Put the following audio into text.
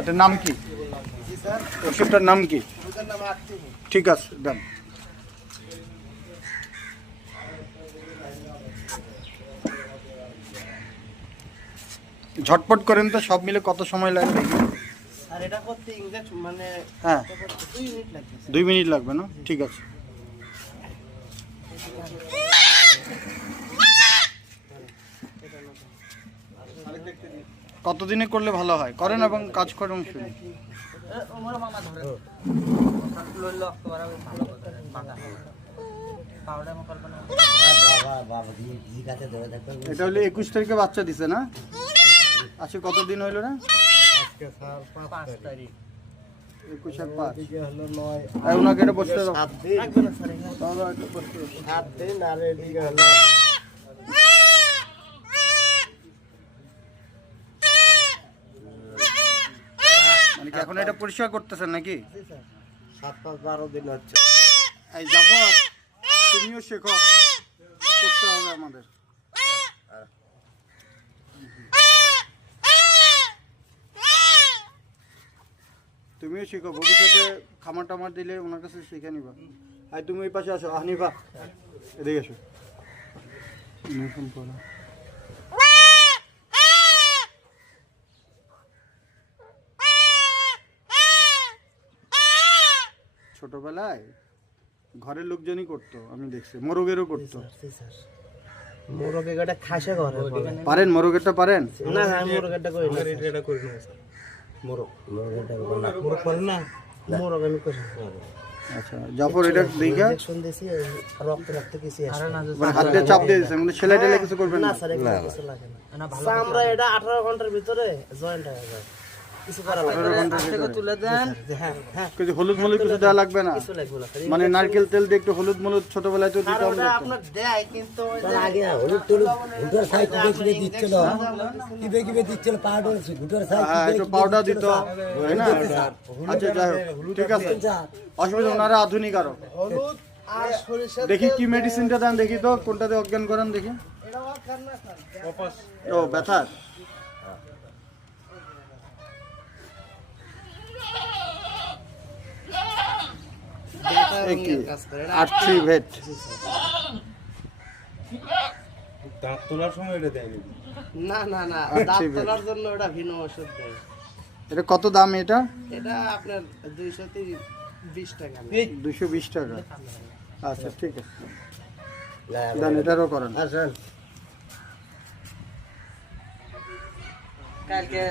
এটার নাম কি? ওষুধটার নাম কি? ঠিক আছে দেন ঝটপট করেন তো সব মিলে কত সময় লাগবে? মানে হ্যাঁ। দুই মিনিট লাগবে দুই মিনিট লাগবে না? ঠিক আছে। কতদিনে করলে ভালো হয়? করেন এবং কাজ করেন শুনি। এটা হলে একুশ তারিখে বাচ্চা দিছে না? আজকে কতদিন হইল না একুশ আর পাঁচ। হলো নয় ওনাকে বসতে দাও। এটা বসতে। সাত দিন আর এদিকে হলো এখন এটা পরিষ্কার করতেছেন নাকি? সাত পাঁচ বারো দিন হচ্ছে। এই জাফর তুমিও শেখো। করতে হবে আমাদের। তুমিও শিখো ভবিষ্যতে খামার টামার দিলে ওনার কাছে শিখে নিবা। আর তুমি ওই পাশে আসো আহনিবা এদিকে এসো ছোটবেলায় ঘরের লোকজনই করতো আমি দেখছি। মোরগেরও করতো। খাসে। পারেন মোরগেরটা পারেন? না আমি মোরগেটা করি না এটা করি না মোরগ মোরগেটা করি না। মোরগ করে না? মোরগ আমি করি আচ্ছা জাফর এটা দেখা? ইনজেকশন রক্ত রক্ত কিছু আসে না মানে হাত চাপ দিয়ে দিচ্ছেন মানে সেলাই টেলাই কিছু করবেন না স্যার কিছু লাগে না। আমরা এটা 18 ঘণ্টার ভিতরে জয়েন্ট হয়ে যায়। কিছু করা লাগবে না থেকে তুলে দেন। হ্যাঁ হ্যাঁ কিছু হলুদ মলুদ কিছু দেওয়া লাগবে না? মানে নারকেল তেল দিয়ে একটু হলুদ মলুদ ছোটবেলায় তো হ্যাঁ একটু পাউডার দিত। না আচ্ছা যাই হোক ঠিক আছে। অসুবিধা ওনারা আধুনিক আরও। হলুদ আর সরিষার দেখি কি মেডিসিনটা দেন দেখি তো কোনটাতে অজ্ঞান করেন দেখি। ও ব্যথার। এটা ভেট দাঁত তোলার সময় এটা দেয় না না না আচ্ছা, দাঁত তোলার জন্য ওটা ভিন্ন ওষুধ দেয়। এটা কত দাম এটা? এটা আপনার দুইশো বিশ টাকা। দুশো বিশ টাকা। আচ্ছা ঠিক আছে। দেন এটারও করেন। কালকে